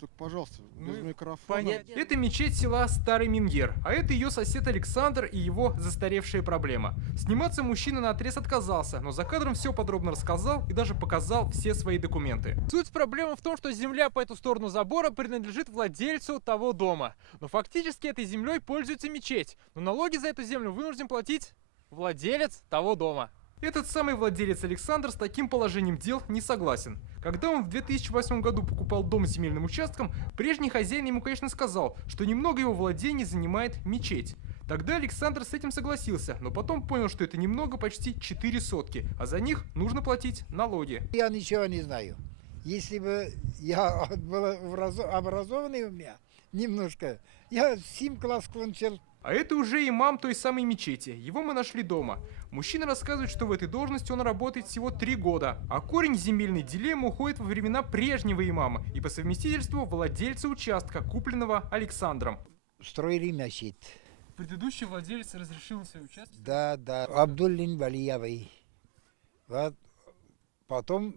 Только, пожалуйста, без микрофона. Понятно. Это мечеть села Старый Мингер, а это ее сосед Александр и его застаревшая проблема. Сниматься мужчина наотрез отказался, но за кадром все подробно рассказал и даже показал все свои документы. Суть проблемы в том, что земля по эту сторону забора принадлежит владельцу того дома. Но фактически этой землей пользуется мечеть, но налоги за эту землю вынужден платить владелец того дома. Этот самый владелец Александр с таким положением дел не согласен. Когда он в 2008 году покупал дом с земельным участком, прежний хозяин ему, конечно, сказал, что немного его владений занимает мечеть. Тогда Александр с этим согласился, но потом понял, что это немного, почти 4 сотки, а за них нужно платить налоги. Я ничего не знаю. Если бы я был образованный у меня немножко, я 7 класс кончил. А это уже имам той самой мечети. Его мы нашли дома. Мужчина рассказывает, что в этой должности он работает всего 3 года. А корень земельной дилеммы уходит во времена прежнего имама и по совместительству владельца участка, купленного Александром. Строили мечеть. Предыдущий владелец разрешил на свой участок? Да, Абдуллин Валиевой. Вот. Потом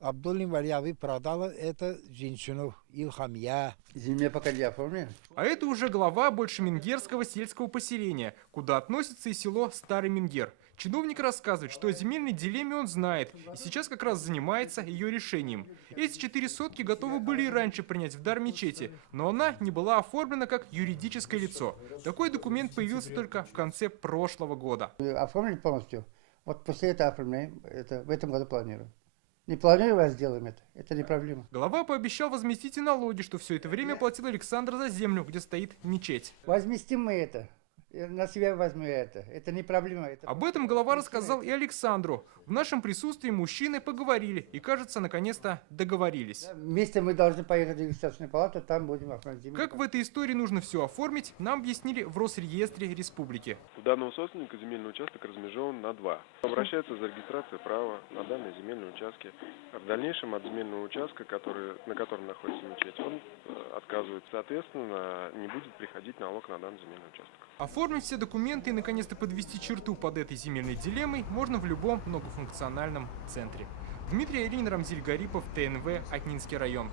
Абдуллин Валиевой продала эту женщину Илхамья. Земля пока не оформлена. А это уже глава большемингерского сельского поселения, куда относится и село Старый Мингер. Чиновник рассказывает, что о земельной дилемме он знает, и сейчас как раз занимается ее решением. Эти 4 сотки готовы были и раньше принять в дар мечети, но она не была оформлена как юридическое лицо. Такой документ появился только в конце прошлого года. Оформили полностью. Вот после этого оформляем. Это в этом году планируем. Не планируем, а сделаем это. Это не проблема. Глава пообещал возместить и налоги, что все это время платил Александр за землю, где стоит мечеть. Возместим мы это. Я на себя возьму это. Это не проблема. Это Об этом глава рассказал и Александру. В нашем присутствии мужчины поговорили и, кажется, наконец-то договорились. Вместе мы должны поехать в регистрационную палату, там будем оформлять землю. Как в этой истории нужно все оформить, нам объяснили в Росреестре Республики. У данного собственника земельный участок размежован на 2. Обращается за регистрацией права на данные земельные участки. В дальнейшем от земельного участка, на котором находится мечеть, он отказывается. Соответственно, не будет приходить налог на данный земельный участок. Оформить все документы и, наконец-то, подвести черту под этой земельной дилеммой можно в любом многофункциональном центре. Дмитрий Аринин, Рамзиль Гарипов, ТНВ, Атнинский район.